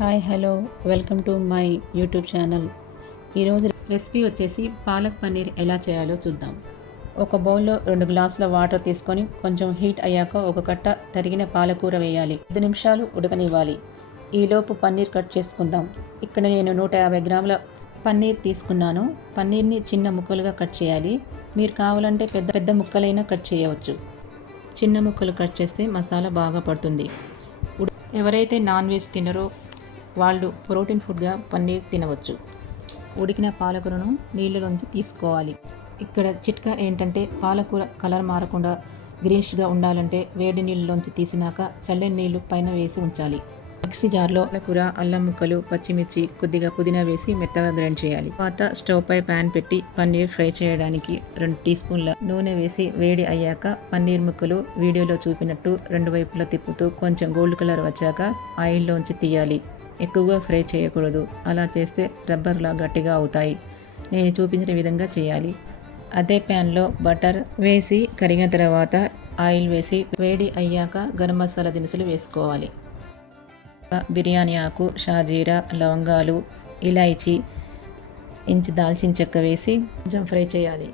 Hi hello welcome to my YouTube channel. ఈరోజు recipe వచ్చేసి పాలక్ పన్నీర్ ఎలా చేయాలో చూద్దాం. ఒక బౌల్లో 2 గ్లాసుల వాటర్ తీసుకొని కొంచెం హీట్ అయ్యాక ఒక కట్ట తరిగిన పాలకూర వేయాలి. 5 నిమిషాలు ఉడకనివ్వాలి. ఈలోపు పన్నీర్ కట్ చేసుకుందాం. ఇక్కడ నేను 150 గ్రాముల పన్నీర్ తీసుకున్నాను. పన్నీర్ని చిన్న ముక్కలుగా కట్ చేయాలి. మీరు కావాలంటే పెద్ద పెద్ద ముక్కలైనా కట్ చేయవచ్చు. చిన్న ముక్కలు కట్ చేస్తే మసాలా బాగా పడుతుంది. ఎవరైతే నాన్ వెజ్ తినరో వాళ్ళు ప్రోటీన్ ఫుడ్గా పన్నీర్ తినవచ్చు. ఉడికిన పాలకూరను నీళ్ళలోంచి తీసుకోవాలి. ఇక్కడ చిట్కా ఏంటంటే పాలకూర కలర్ మారకుండా గ్రీనిష్గా ఉండాలంటే వేడి నీళ్ళలోంచి తీసినాక చల్లని నీళ్లు పైన వేసి ఉంచాలి. మిక్సీ జార్లో పాలకూర, అల్లం ముక్కలు, పచ్చిమిర్చి, కొద్దిగా పుదీనా వేసి మెత్తగా గ్రైండ్ చేయాలి. తర్వాత స్టవ్ పై ప్యాన్ పెట్టి పన్నీర్ ఫ్రై చేయడానికి 2 టీ స్పూన్ల నూనె వేసి వేడి అయ్యాక పన్నీర్ ముక్కలు వీడియోలో చూపినట్టు 2 వైపులా తిప్పుతూ కొంచెం గోల్డ్ కలర్ వచ్చాక ఆయిల్లోంచి తీయాలి. ఎక్కువగా ఫ్రై చేయకూడదు. అలా చేస్తే రబ్బర్లా గట్టిగా అవుతాయి. నేను చూపించిన విధంగా చేయాలి. అదే ప్యాన్లో బటర్ వేసి కరిగిన తర్వాత ఆయిల్ వేసి వేడి అయ్యాక గరం మసాలా దినుసులు వేసుకోవాలి. బిర్యానీ ఆకు, షాజీరా, లవంగాలు, ఇలాయచీ, ఇంచు దాల్చిన చెక్క వేసి కొంచెం ఫ్రై చేయాలి.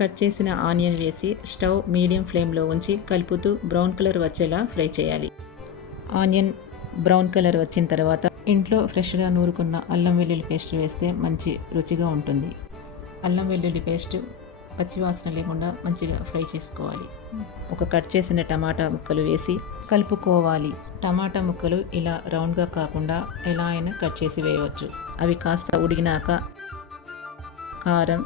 కట్ చేసిన ఆనియన్ వేసి స్టవ్ మీడియం ఫ్లేమ్లో ఉంచి కలుపుతూ బ్రౌన్ కలర్ వచ్చేలా ఫ్రై చేయాలి. ఆనియన్ బ్రౌన్ కలర్ వచ్చిన తర్వాత ఇంట్లో ఫ్రెష్గా నూరుకున్న అల్లం వెల్లుల్లి పేస్ట్ వేస్తే మంచి రుచిగా ఉంటుంది. అల్లం వెల్లుల్లి పేస్ట్ పచ్చివాసన లేకుండా మంచిగా ఫ్రై చేసుకోవాలి. ఒక కట్ చేసిన టమాటా ముక్కలు వేసి కలుపుకోవాలి. టమాటా ముక్కలు ఇలా రౌండ్గా కాకుండా ఎలా అయినా కట్ చేసి వేయవచ్చు. అవి కాస్త ఉడికినాక కారం,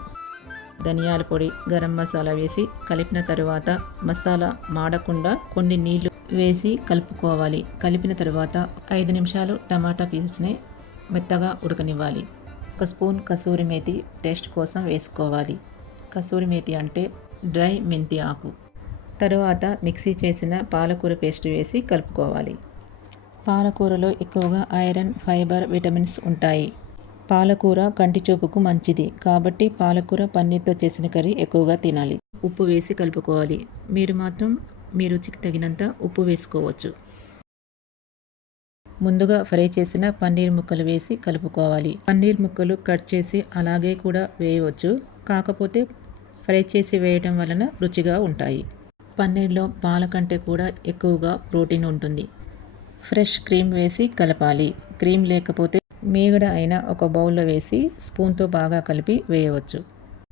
ధనియాల పొడి, గరం మసాలా వేసి కలిపిన తరువాత మసాలా మాడకుండా కొన్ని నీళ్లు వేసి కలుపుకోవాలి. కలిపిన తరువాత 5 నిమిషాలు టమాటా పీసెస్ని మెత్తగా ఉడకనివ్వాలి. 1 స్పూన్ కసూరి మేతి టేస్ట్ కోసం వేసుకోవాలి. కసూరి మేతి అంటే డ్రై మెంతి ఆకు. తరువాత మిక్సీ చేసిన పాలకూర పేస్ట్ వేసి కలుపుకోవాలి. పాలకూరలో ఎక్కువగా ఐరన్, ఫైబర్, విటమిన్స్ ఉంటాయి. పాలకూర కంటి చూపుకు మంచిది కాబట్టి పాలకూర పన్నీర్తో చేసిన కర్రీ ఎక్కువగా తినాలి. ఉప్పు వేసి కలుపుకోవాలి. మీరు మాత్రం మీ రుచికి తగినంత ఉప్పు వేసుకోవచ్చు. ముందుగా ఫ్రై చేసిన పన్నీర్ ముక్కలు వేసి కలుపుకోవాలి. పన్నీర్ ముక్కలు కట్ చేసి అలాగే కూడా వేయవచ్చు. కాకపోతే ఫ్రై చేసి వేయడం వలన రుచిగా ఉంటాయి. పన్నీర్లో పాల కంటే కూడా ఎక్కువగా ప్రోటీన్ ఉంటుంది. ఫ్రెష్ క్రీమ్ వేసి కలపాలి. క్రీమ్ లేకపోతే మీగడ అయినా ఒక బౌల్లో వేసి స్పూన్తో బాగా కలిపి వేయవచ్చు.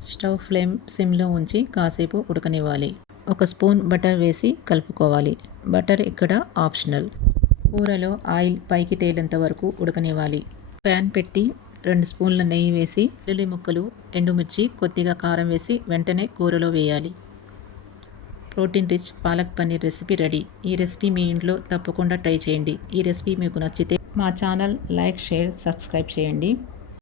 స్టవ్ ఫ్లేమ్ సిమ్లో ఉంచి కాసేపు ఉడకనివ్వాలి. 1 స్పూన్ బటర్ వేసి కలుపుకోవాలి. బటర్ ఇక్కడ ఆప్షనల్. కూరలో ఆయిల్ పైకి తేలేంత వరకు ఉడకనివ్వాలి. ప్యాన్ పెట్టి 2 స్పూన్ల నెయ్యి వేసి వెల్లుల్లి ముక్కలు, ఎండుమిర్చి, కొద్దిగా కారం వేసి వెంటనే కూరలో వేయాలి. Protein rich palak paneer recipe ready. ఈ రెసిపీ మీ ఇంట్లో తప్పకుండా ట్రై చేయండి. ఈ రెసిపీ మీకు నచ్చితే మా ఛానల్ లైక్, షేర్, సబ్స్క్రైబ్ చేయండి.